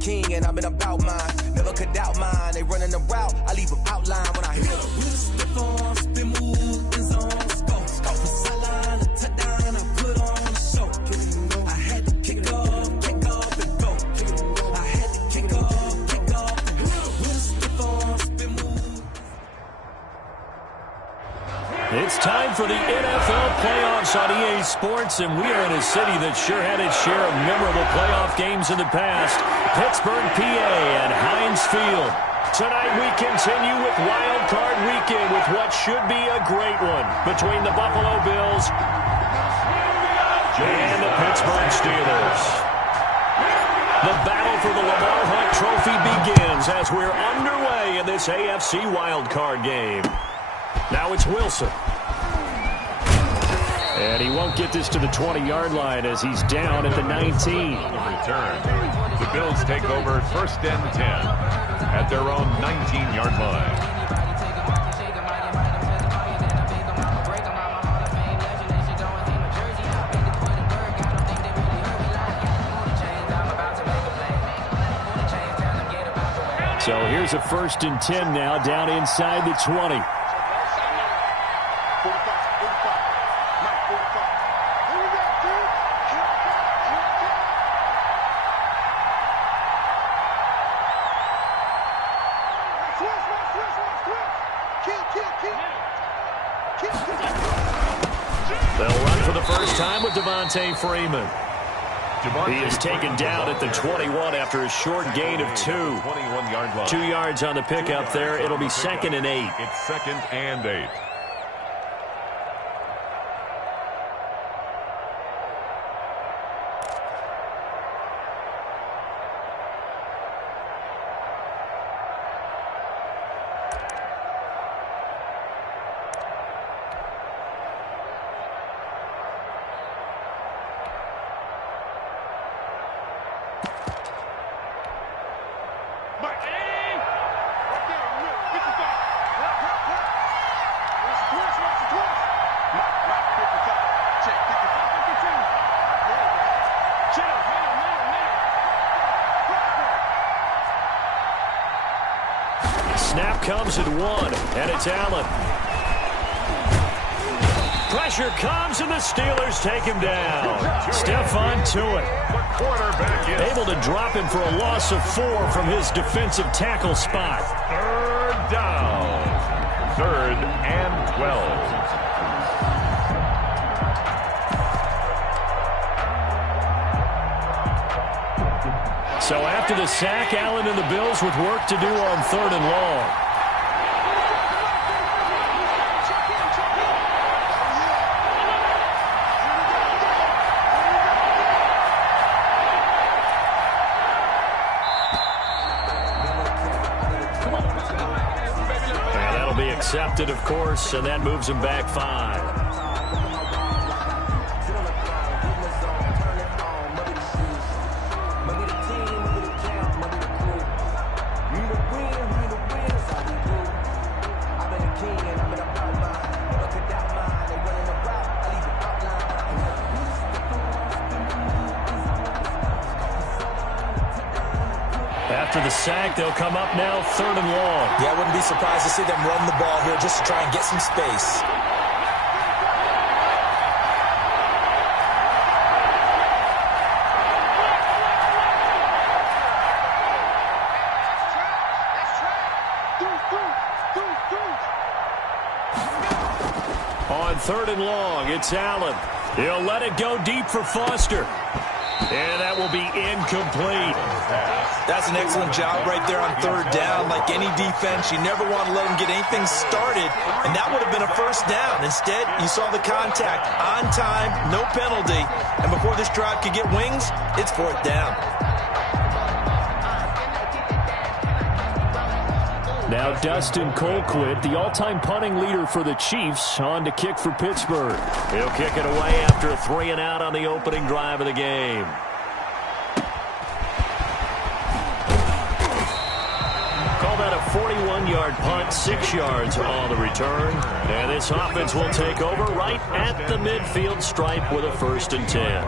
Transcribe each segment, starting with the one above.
king and I've been about mine. Never could doubt mine. They running the route, I leave them outline when I hit it. Stiff on, spin move, in zone, scope. Scope for sideline, a touchdown, I put on a show. I had to kick off and go. I had to kick off and go. With a stiff on, spin move. It's time for the NFL playoffs on EA Sports, and we are in a city that sure had its share of memorable playoff games in the past. Pittsburgh, PA at Heinz Field. Tonight we continue with Wild Card Weekend with what should be a great one between the Buffalo Bills and the Pittsburgh Steelers. The battle for the Lamar Hunt Trophy begins as we're underway in this AFC Wild Card game. Now it's Wilson. And he won't get this to the 20-yard line as he's down at the 19. Return. The Bills take over first and 10 at their own 19-yard line. So here's a first and 10 now down inside the 20. They'll run for the first time with Devontae Freeman. He is taken down at the 21 after a short gain of 2. 21-yard line. 2 yards on the pickup there. It'll be 2nd and 8. It's 2nd and 8. Snap comes at 1, and it's Allen. Pressure comes, and the Steelers take him down. Stephon Tuitt able to drop him for a loss of 4 from his defensive tackle spot. Third down. 3rd and 12. So after the sack, Allen and the Bills with work to do on 3rd and long. And that'll be accepted, of course, and that moves him back 5. After the sack, they'll come up now 3rd and long. Yeah, I wouldn't be surprised to see them run the ball here just to try and get some space. On 3rd and long, it's Allen. He'll let it go deep for Foster. And that will be incomplete. That's an excellent job right there on 3rd down. Like any defense, you never want to let them get anything started, and that would have been a first down. Instead, you saw the contact on time, no penalty, and before this drive could get wings, it's 4th down. Now Dustin Colquitt, the all-time punting leader for the Chiefs, on to kick for Pittsburgh. He'll kick it away after a 3-and-out on the opening drive of the game. Call that a 41-yard punt, 6 yards on the return. And this offense will take over right at the midfield stripe with a 1st and 10.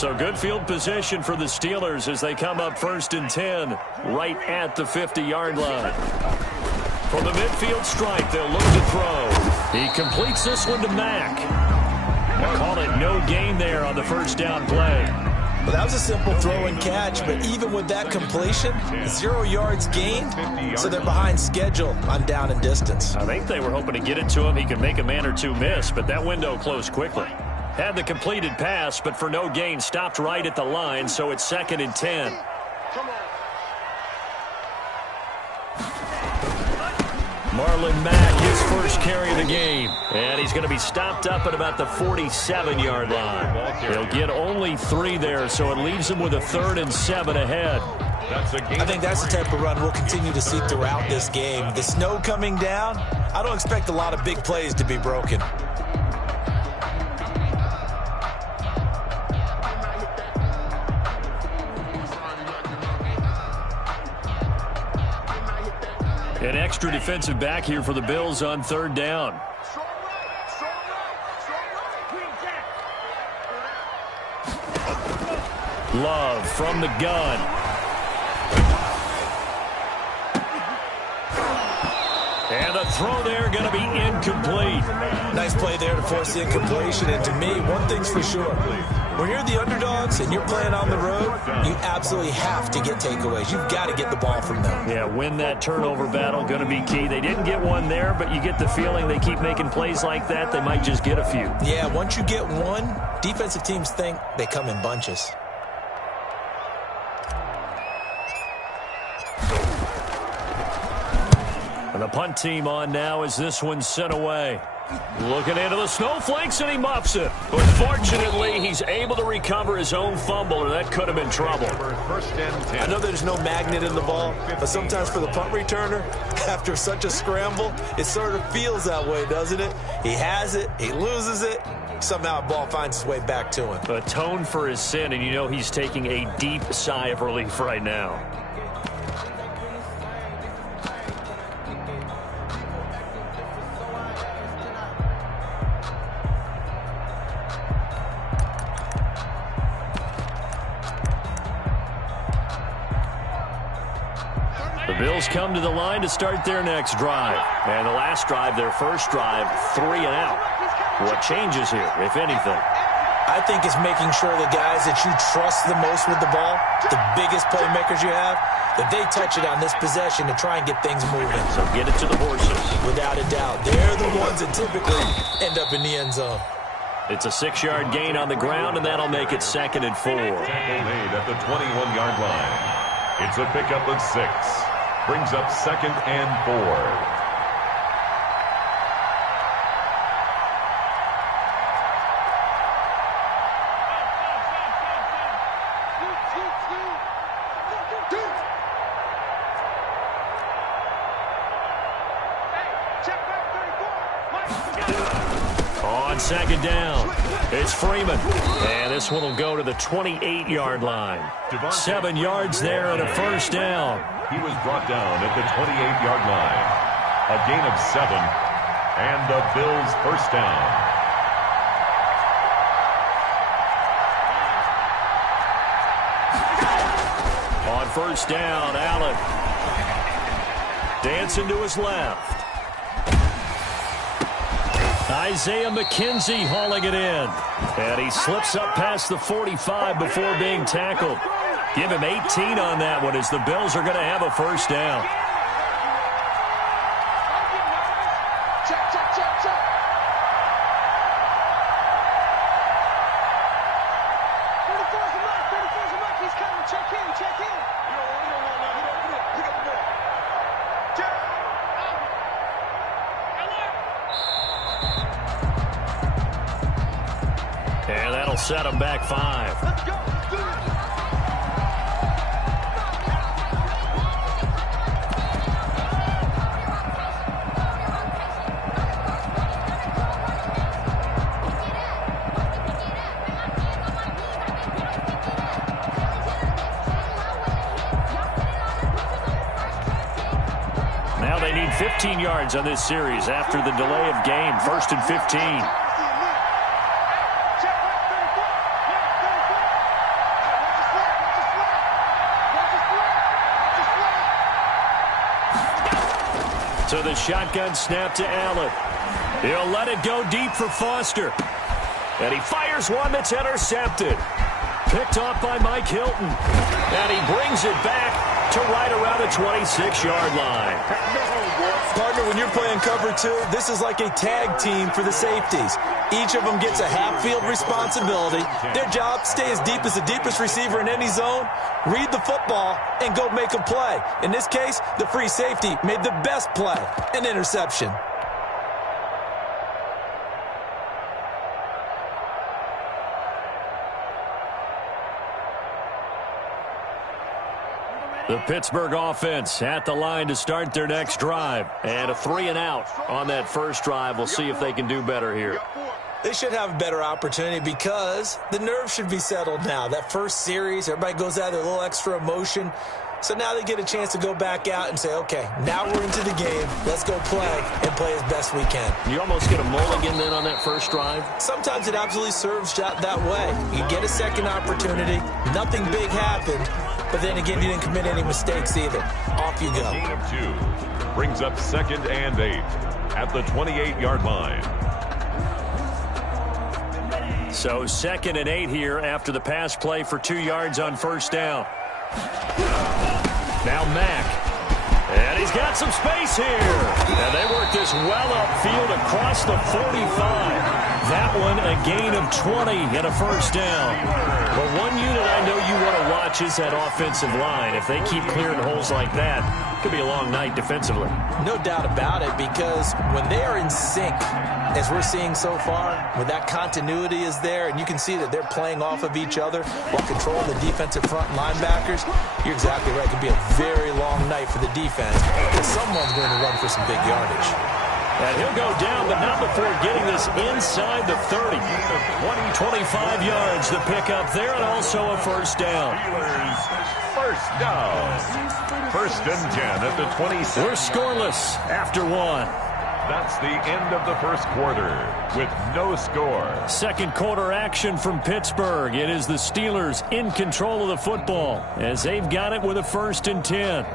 So good field position for the Steelers as they come up 1st and 10 right at the 50-yard line. From the midfield stripe, they'll look to throw. He completes this one to Mack. They'll call it no gain there on the first down play. Well, that was a simple throw and catch, but even with that completion, 0 yards gained, so they're behind schedule on down and distance. I think they were hoping to get it to him. He could make a man or two miss, but that window closed quickly. Had the completed pass, but for no gain, stopped right at the line, so it's 2nd and 10. Marlon Mack, his first carry of the game. And he's going to be stopped up at about the 47-yard line. He'll get only 3 there, so it leaves him with a 3rd and 7 ahead. I think that's the type of run we'll continue to see throughout this game. The snow coming down, I don't expect a lot of big plays to be broken. An extra defensive back here for the Bills on 3rd down. Love from the gun. And the throw there going to be incomplete. Nice play there to force the incompletion. And to me, one thing's for sure. When you're the underdogs and you're playing on the road, you absolutely have to get takeaways. You've got to get the ball from them. Yeah, win that turnover battle, going to be key. They didn't get one there, but you get the feeling they keep making plays like that, they might just get a few. Yeah, once you get one, defensive teams think they come in bunches. And the punt team on now as this one's sent away. Looking into the snowflakes, and he muffs it. But fortunately, he's able to recover his own fumble, or that could have been trouble. I know there's no magnet in the ball, but sometimes for the punt returner, after such a scramble, it sort of feels that way, doesn't it? He has it, he loses it, somehow the ball finds its way back to him. Atone for his sin, and you know he's taking a deep sigh of relief right now. The Bills come to the line to start their next drive. And the last drive, their first drive, 3 and out. What changes here, if anything? I think it's making sure the guys that you trust the most with the ball, the biggest playmakers you have, that they touch it on this possession to try and get things moving. So get it to the horses. Without a doubt. They're the ones that typically end up in the end zone. It's a 6-yard gain on the ground, and that'll make it 2nd and 4. Tackle made at the 21-yard line. It's a pickup of 6. Brings up 2nd and 4. On 2nd down, it's Freeman. And this one will go to the 28-yard line. 7 yards there and a first down. He was brought down at the 28-yard line. A gain of 7. And the Bills first down. On first down, Allen. Dancing to his left. Isaiah McKenzie hauling it in. And he slips up past the 45 before being tackled. Give him 18 on that one as the Bills are going to have a first down. And that'll set him back 5. Now they need 15 yards on this series after the delay of game. 1st and 15. So the shotgun snap to Allen. He'll let it go deep for Foster. And he fires one that's intercepted. Picked off by Mike Hilton. And he brings it back to right around the 26-yard line. Partner, when you're playing cover two, this is like a tag team for the safeties. Each of them gets a half-field responsibility. Their job, stay as deep as the deepest receiver in any zone, read the football, and go make a play. In this case, the free safety made the best play, an interception. The Pittsburgh offense at the line to start their next drive. And a 3-and-out on that first drive. We'll see if they can do better here. They should have a better opportunity because the nerves should be settled now. That first series, everybody goes out with a little extra emotion. So now they get a chance to go back out and say, okay, now we're into the game. Let's go play and play as best we can. You almost get a mulligan then on that first drive? Sometimes it absolutely serves that way. You get a second opportunity. Nothing big happened. But then again, you didn't commit any mistakes either. Off you go. Gain of 2 brings up 2nd and 8 at the 28-yard line. So 2nd and 8 here after the pass play for 2 yards on first down. Now Mack. And he's got some space here. And they work this well upfield across the 45. That one a gain of 20 and a first down. But one unit I know you want to watch is that offensive line. If they keep clearing holes like that, it could be a long night defensively. No doubt about it, because when they are in sync, as we're seeing so far, when that continuity is there and you can see that they're playing off of each other while controlling the defensive front linebackers, you're exactly right. It could be a very long night for the defense because someone's going to run for some big yardage. And he'll go down, but not before getting this inside the 30. 25 yards, the pickup there, and also a first down. First down. 1st and 10 at the 26. We're scoreless after 1. That's the end of the first quarter with no score. Second quarter action from Pittsburgh. It is the Steelers in control of the football as they've got it with a 1st and 10.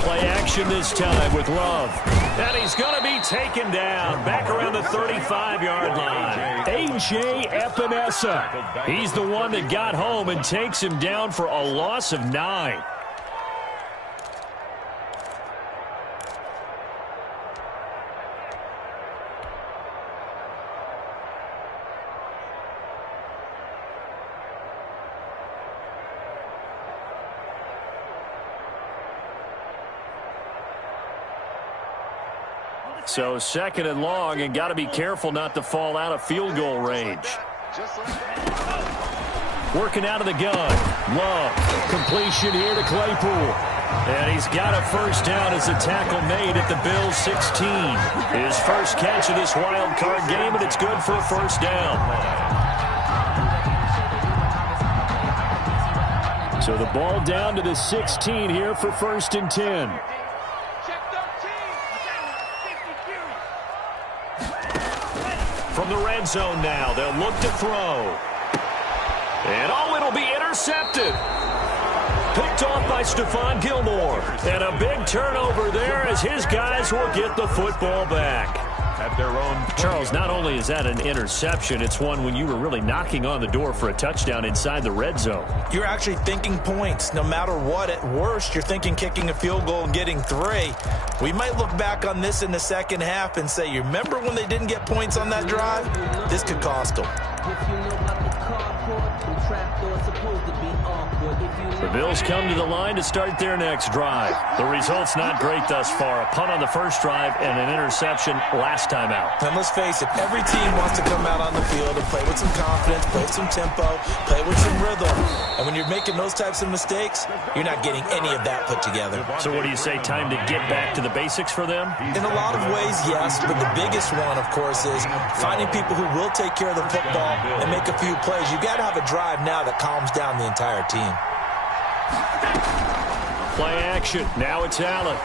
Play action this time with Love. And he's going to be taken down back around the 35-yard line. A.J. Epinesa. He's the one that got home and takes him down for a loss of 9. So 2nd and long, and got to be careful not to fall out of field goal range. Working out of the gun. Love. Completion here to Claypool. And he's got a first down as a tackle made at the Bills' 16. His first catch of this wild card game, and it's good for a first down. So the ball down to the 16 here for 1st and 10. From the red zone now, they'll look to throw. And it'll be intercepted. Picked off by Stephon Gilmore. And a big turnover there as his guys will get the football back. At their own. Charles, not only is that an interception, it's one when you were really knocking on the door for a touchdown inside the red zone. You're actually thinking points no matter what. At worst, you're thinking kicking a field goal and getting 3. We might look back on this in the second half and say, you remember when they didn't get points on that drive? This could cost them. The Bills come to the line to start their next drive. The result's not great thus far. A punt on the first drive and an interception last time out. And let's face it, every team wants to come out on the field and play with some confidence, play with some tempo, play with some rhythm. And when you're making those types of mistakes, you're not getting any of that put together. So what do you say, time to get back to the basics for them? In a lot of ways, yes, but the biggest one, of course, is finding people who will take care of the football and make a few plays. You've got to have a drive now that calms down the entire team. Play action. Now it's Allen.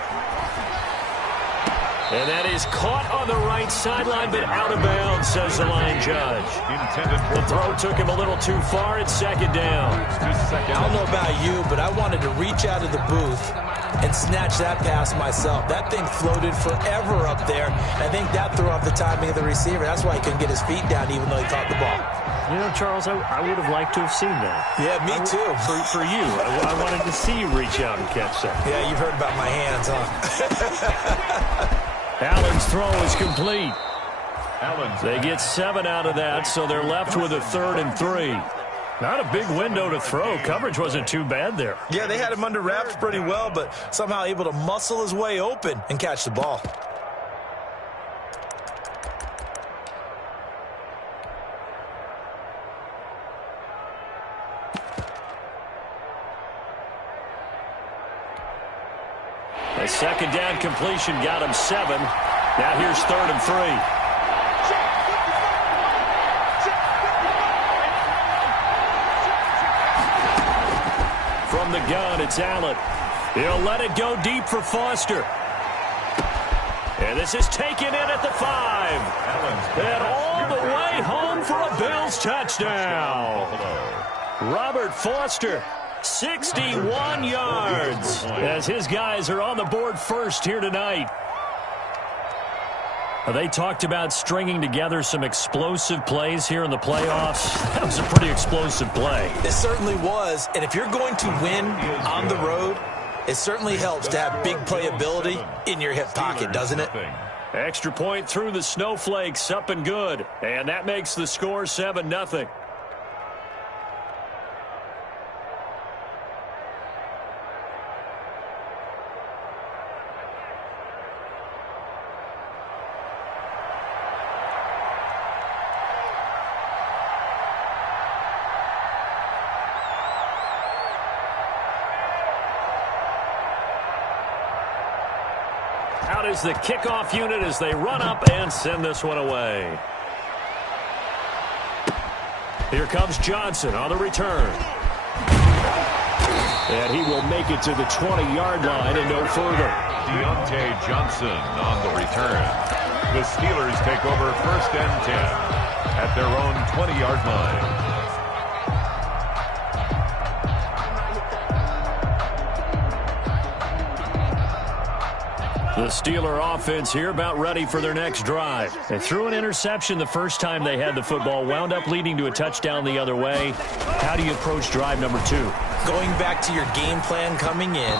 And that is caught on the right sideline, but out of bounds, says the line judge. The throw took him a little too far. It's second down. I don't know about you, but I wanted to reach out of the booth and snatch that pass myself. That thing floated forever up there. I think that threw off the timing of the receiver. That's why he couldn't get his feet down even though he caught the ball. You know, Charles, I would have liked to have seen that. Yeah, me too. For you. I wanted to see you reach out and catch that. Yeah, you've heard about my hands, huh? Allen's throw is complete. They get 7 out of that, so they're left with a 3rd and 3. Not a big window to throw. Coverage wasn't too bad there. Yeah, they had him under wraps pretty well, but somehow able to muscle his way open and catch the ball. A second down completion got him 7. Now here's 3rd and 3. From the gun, it's Allen. He'll let it go deep for Foster. And this is taken in at the 5. And all the way home for a Bills touchdown. Robert Foster, 61 yards, as his guys are on the board first here tonight. They talked about stringing together some explosive plays here in the playoffs. That was a pretty explosive play. It certainly was, and if you're going to win on the road, it certainly helps to have big playability in your hip pocket, doesn't it? Extra point through the snowflakes, up and good. And that makes the score 7-0. Out is the kickoff unit as they run up and send this one away. Here comes Johnson on the return. And he will make it to the 20-yard line and no further. Deontay Johnson on the return. The Steelers take over 1st and 10 at their own 20-yard line. The Steeler offense here about ready for their next drive. They threw an interception the first time they had the football, wound up leading to a touchdown the other way. How do you approach drive number 2? Going back to your game plan coming in,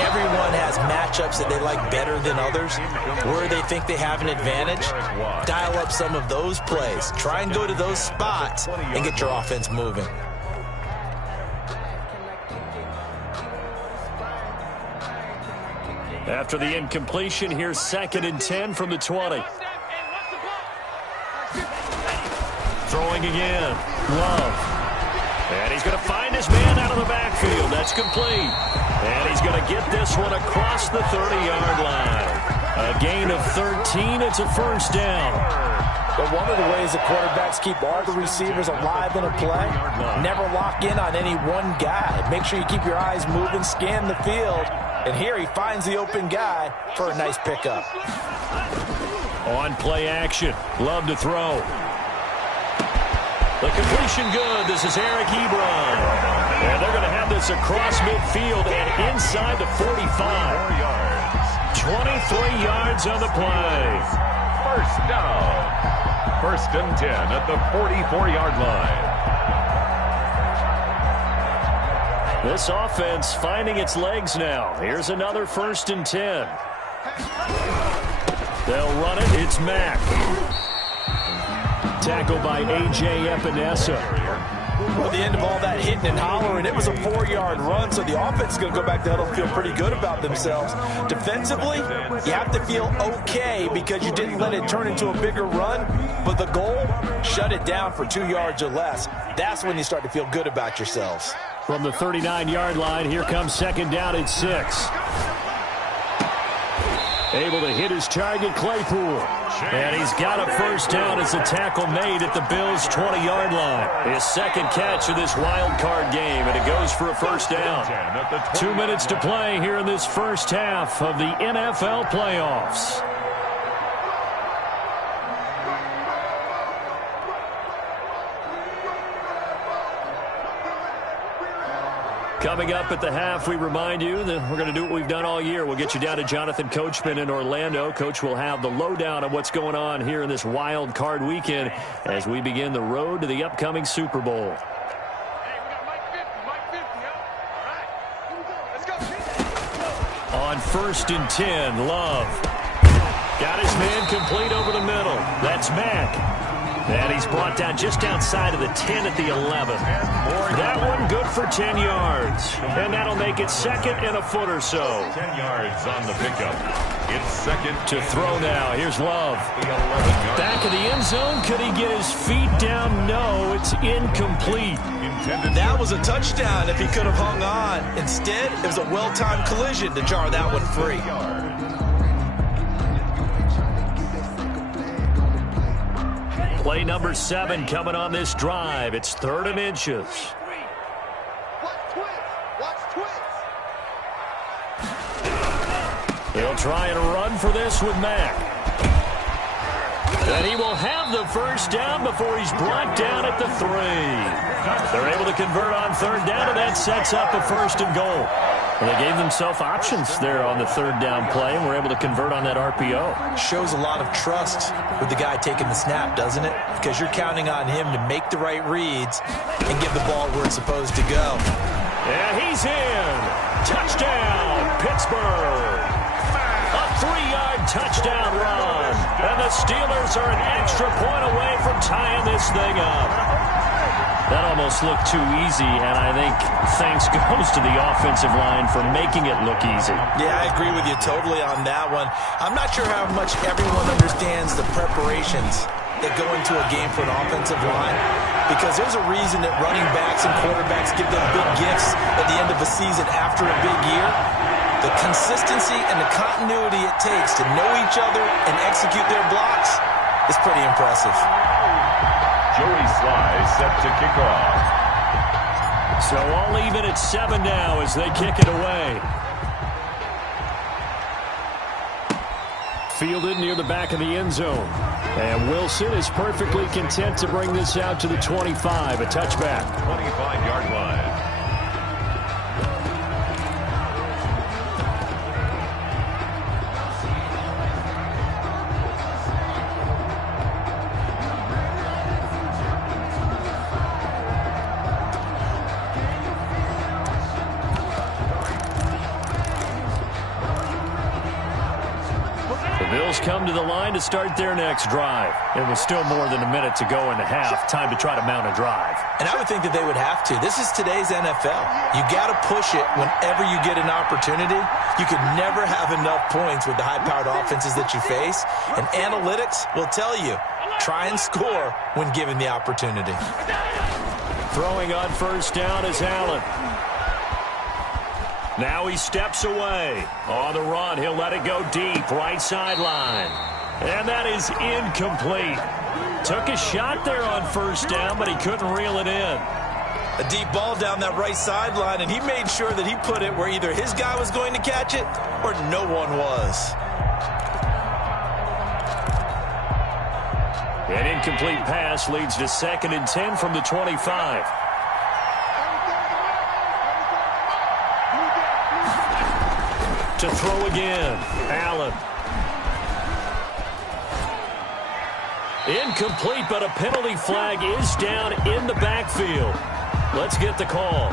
everyone has matchups that they like better than others. Where they think they have an advantage, dial up some of those plays. Try and go to those spots and get your offense moving. After the incompletion, here's 2nd and 10 from the 20. Throwing again. Love. And he's going to find his man out of the backfield. That's complete. And he's going to get this one across the 30-yard line. A gain of 13. It's a 1st down. But one of the ways the quarterbacks keep all the receivers alive in a play, never lock in on any one guy. Make sure you keep your eyes moving, scan the field. And here he finds the open guy for a nice pickup. On play action. Love to throw. The completion good. This is Eric Ebron. And they're going to have this across midfield and inside the 45. 23 yards on the play. 1st down. 1st and 10 at the 44-yard line. This offense finding its legs now. Here's another 1st and 10. They'll run it. It's Mack. Tackled by A.J. Epinesa. Well, at the end of all that hitting and hollering, it was a 4-yard run, so the offense is going to go back to huddle and feel pretty good about themselves. Defensively, you have to feel okay because you didn't let it turn into a bigger run, but the goal, shut it down for 2 yards or less. That's when you start to feel good about yourselves. From the 39-yard line, here comes 2nd down at 6. Able to hit his target, Claypool. And he's got a 1st down as a tackle made at the Bills' 20-yard line. His 2nd catch of this wild card game, and it goes for a 1st down. 2 minutes to play here in this 1st half of the NFL playoffs. Coming up at the half, we remind you that we're going to do what we've done all year. We'll get you down to Jonathan Coachman in Orlando. Coach will have the lowdown of what's going on here in this wild card weekend as we begin the road to the upcoming Super Bowl. On 1st and 10, Love. Got his man complete over the middle. That's Mack. And he's brought down just outside of the 10 at the 11. That one good for 10 yards. And that'll make it 2nd and a foot or so. 10 yards on the pickup. It's 2nd to throw now. Here's Love. Back of the end zone. Could he get his feet down? No, it's incomplete. That was a touchdown if he could have hung on. Instead, it was a well-timed collision to jar that one free. Play number 7 coming on this drive. It's 3rd and inches. He'll try and run for this with Mack. And he will have the first down before he's brought down at the 3. They're able to convert on 3rd down, and that sets up a 1st and goal. Well, they gave themselves options there on the 3rd down play, and were able to convert on that RPO. Shows a lot of trust with the guy taking the snap, doesn't it? Because you're counting on him to make the right reads and give the ball where it's supposed to go. And he's in. Touchdown, Pittsburgh. A 3-yard touchdown run. And the Steelers are an extra point away from tying this thing up. That almost looked too easy, and I think thanks goes to the offensive line for making it look easy. Yeah, I agree with you totally on that one. I'm not sure how much everyone understands the preparations that go into a game for an offensive line, because there's a reason that running backs and quarterbacks give them big gifts at the end of a season after a big year. The consistency and the continuity it takes to know each other and execute their blocks is pretty impressive. Joey Sly set to kick off. So all even at 7 now as they kick it away. Fielded near the back of the end zone. And Wilson is perfectly content to bring this out to the 25, a touchback. 25-yard line. Come to the line to start their next drive. It was still more than a minute to go in the half. Time to try to mount a drive. And I would think that they would have to. This is today's NFL. You got to push it whenever you get an opportunity. You can never have enough points with the high-powered offenses that you face. And analytics will tell you, try and score when given the opportunity. Throwing on 1st down is Allen. Now he steps away. On the run, he'll let it go deep, right sideline. And that is incomplete. Took a shot there on 1st down, but he couldn't reel it in. A deep ball down that right sideline, and he made sure that he put it where either his guy was going to catch it or no one was. An incomplete pass leads to 2nd and 10 from the 25. To throw again, Allen. Incomplete, but a penalty flag is down in the backfield. Let's get the call.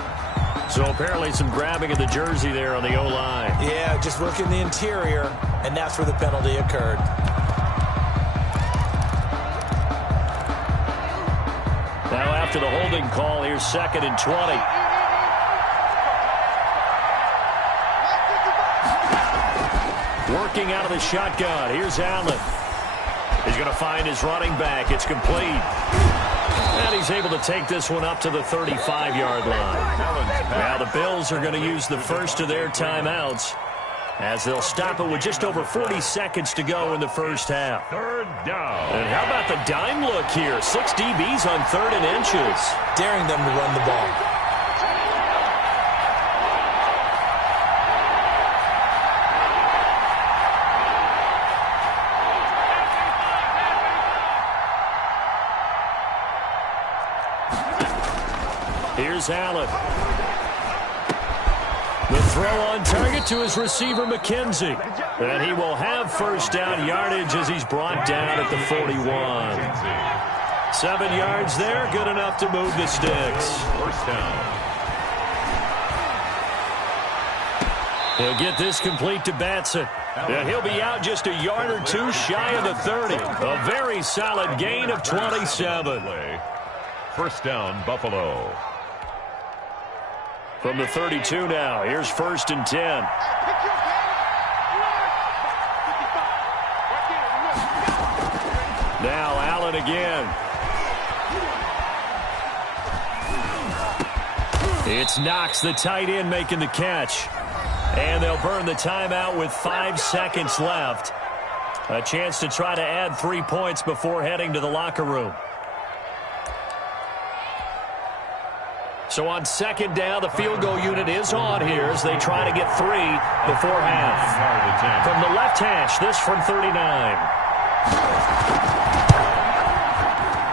So apparently some grabbing of the jersey there on the O-line. Yeah, just working the interior, and that's where the penalty occurred. Now after the holding call, here's 2nd and 20. Working out of the shotgun. Here's Allen. He's going to find his running back. It's complete. And he's able to take this one up to the 35-yard line. Now the Bills are going to use the first of their timeouts as they'll stop it with just over 40 seconds to go in the first half. 3rd down. And how about the dime look here? 6 DBs on 3rd and inches. Daring them to run the ball. Here's Allen. The throw on target to his receiver, McKenzie. And he will have first down yardage as he's brought down at the 41. 7 yards there, good enough to move the sticks. First down. He'll get this complete to Batson. And he'll be out just a yard or two shy of the 30. A very solid gain of 27. First down, Buffalo. From the 32 now, here's 1st and 10. Now Allen again. It's Knox, the tight end, making the catch. And they'll burn the timeout with 5 seconds left. A chance to try to add 3 points before heading to the locker room. So on 2nd down, the field goal unit is on here as they try to get 3 before half. From the left hash, this from 39.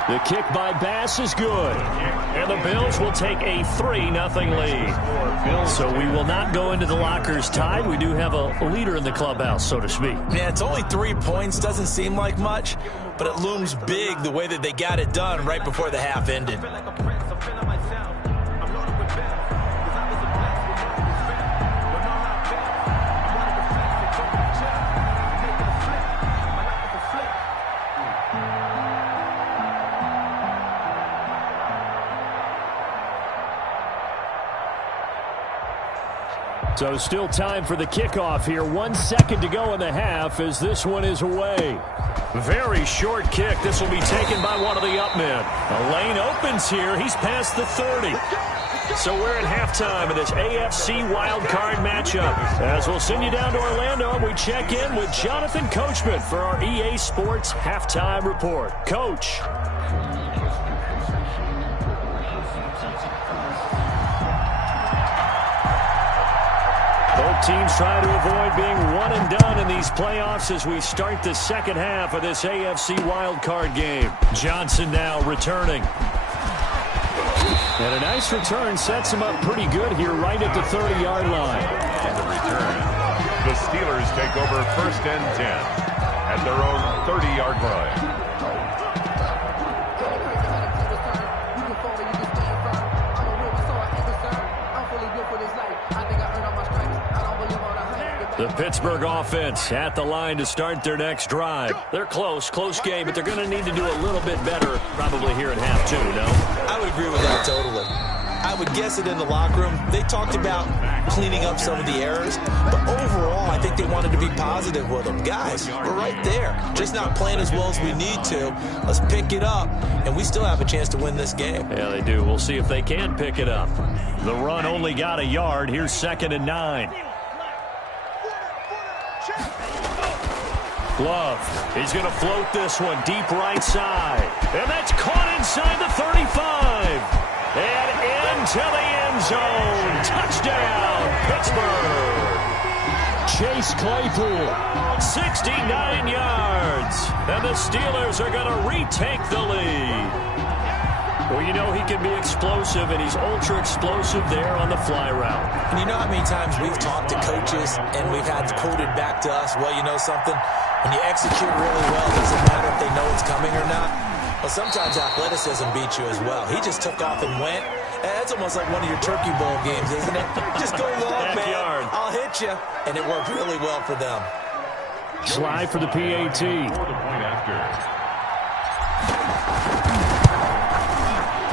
The kick by Bass is good. And the Bills will take a 3-0 lead. So we will not go into the lockers tied. We do have a leader in the clubhouse, so to speak. Yeah, it's only 3 points. Doesn't seem like much, but it looms big the way that they got it done right before the half ended. So still time for the kickoff here. 1 second to go in the half as this one is away. Very short kick. This will be taken by one of the up men. A lane opens here. He's past the 30. So we're at halftime in this AFC wildcard matchup. As we'll send you down to Orlando, we check in with Jonathan Coachman for our EA Sports Halftime Report. Coach. Both teams trying to avoid being one and done in these playoffs as we start the second half of this AFC wildcard game. Johnson now returning. And a nice return sets him up pretty good here right at the 30-yard line. On the return, the Steelers take over 1st and 10 at their own 30-yard line. The Pittsburgh offense at the line to start their next drive. They're close game, but they're going to need to do a little bit better probably here at half 2, no? I would agree with that totally. I would guess it in the locker room. They talked about cleaning up some of the errors, but overall, I think they wanted to be positive with them. Guys, we're right there. Just not playing as well as we need to. Let's pick it up, and we still have a chance to win this game. Yeah, they do. We'll see if they can pick it up. The run only got a yard. Here's 2nd and 9. Love. He's going to float this one deep right side. And that's caught inside the 35. And into the end zone. Touchdown, Pittsburgh. Chase Claypool, 69 yards. And the Steelers are going to retake the lead. Well, you know he can be explosive, and he's ultra-explosive there on the fly route. And you know how many times we've talked to coaches, and we've had quoted back to us, well, you know something? When you execute really well, it doesn't matter if they know it's coming or not. Well, sometimes athleticism beats you as well. He just took off and went. And that's almost like one of your Turkey Bowl games, isn't it? Just go long, man. I'll hit you. And it worked really well for them. Slide for the PAT.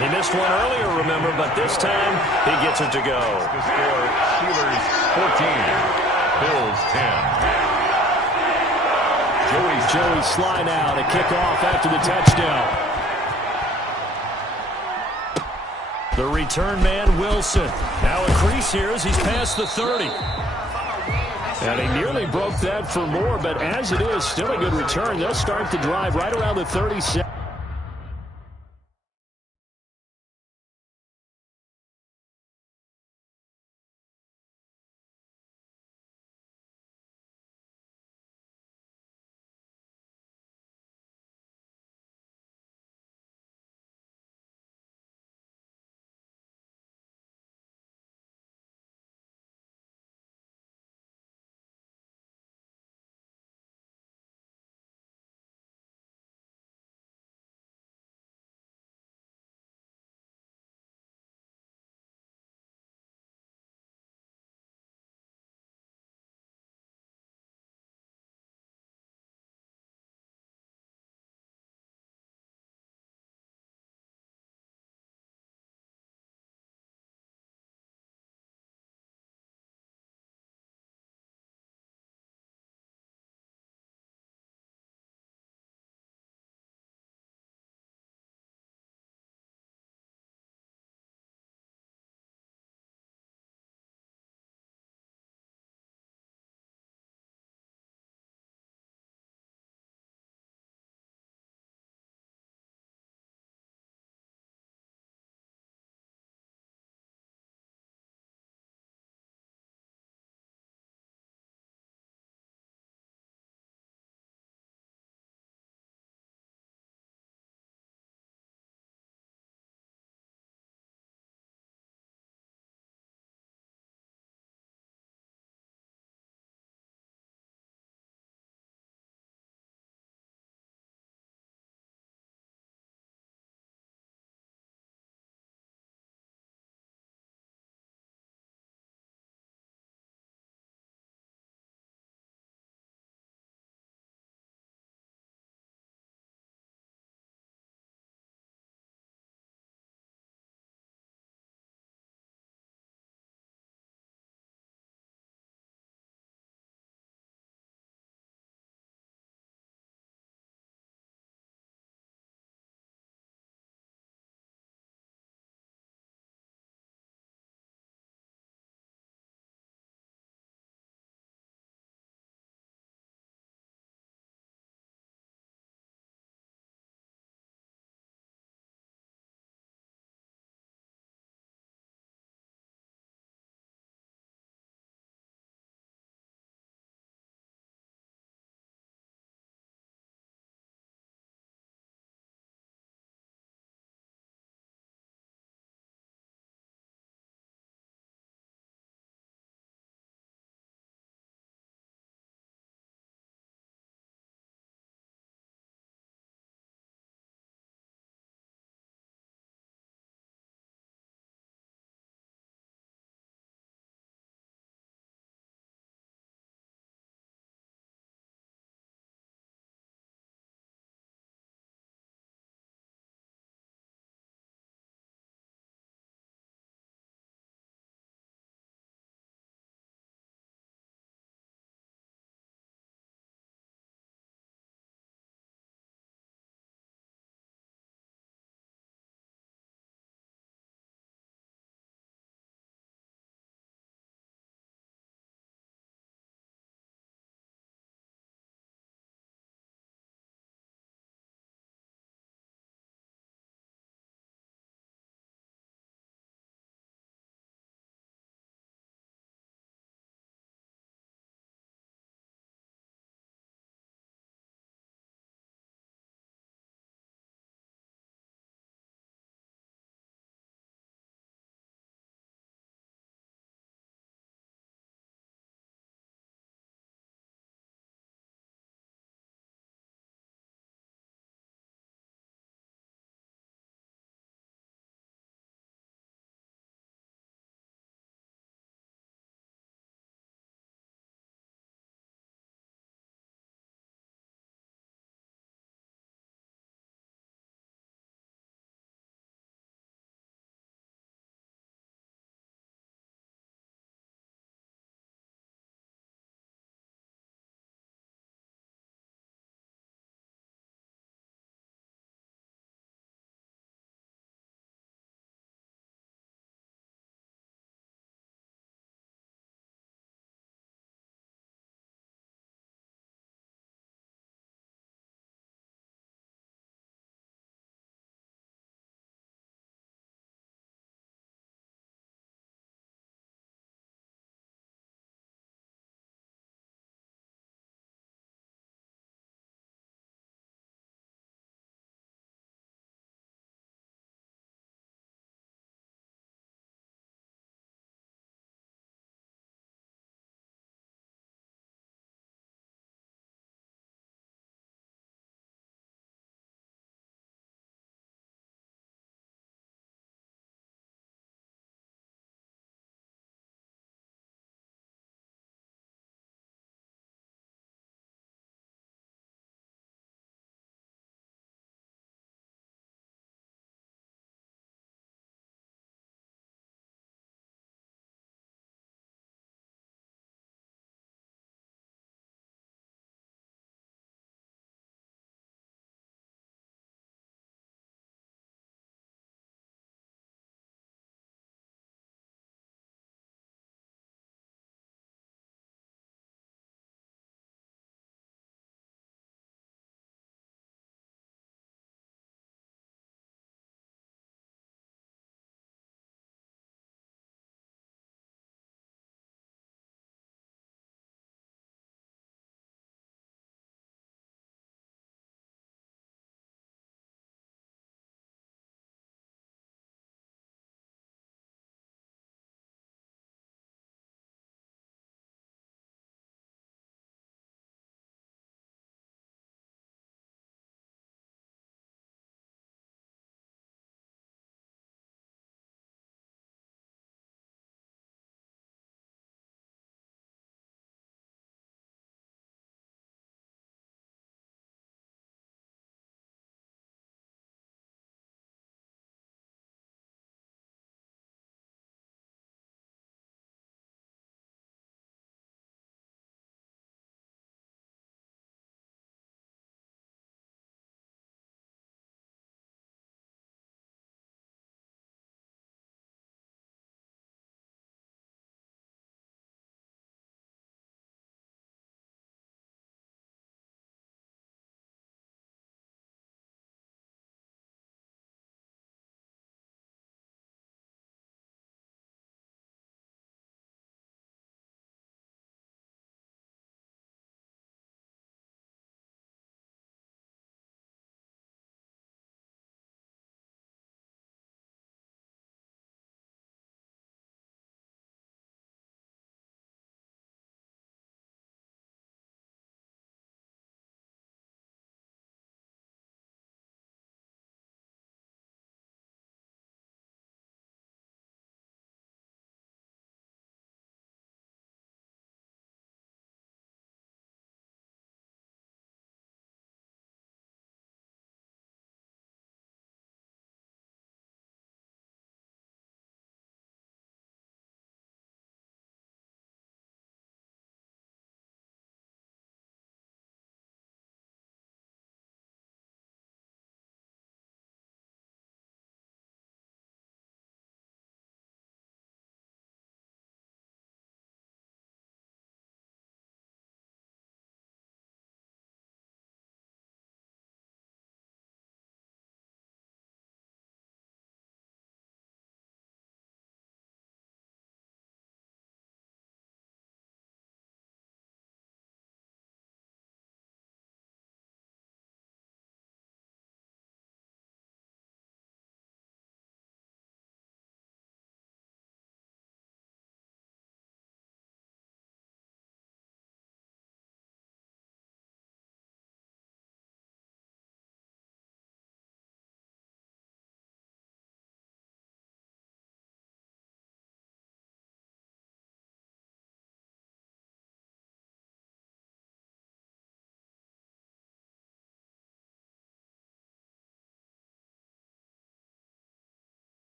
He missed one earlier, remember, but this time he gets it to go. The score, Steelers 14, Bills 10. Joey slide out, a kickoff after the touchdown. The return man, Wilson. Now a crease here as he's past the 30. And he nearly broke that for more, but as it is, still a good return. They'll start the drive right around the 37.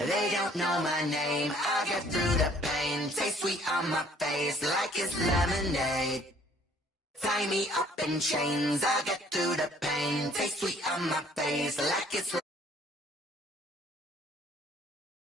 They don't know my name, I get through the pain. Taste sweet on my face like it's lemonade. Tie me up in chains, I get through the pain. Taste sweet on my face like it's lemonade.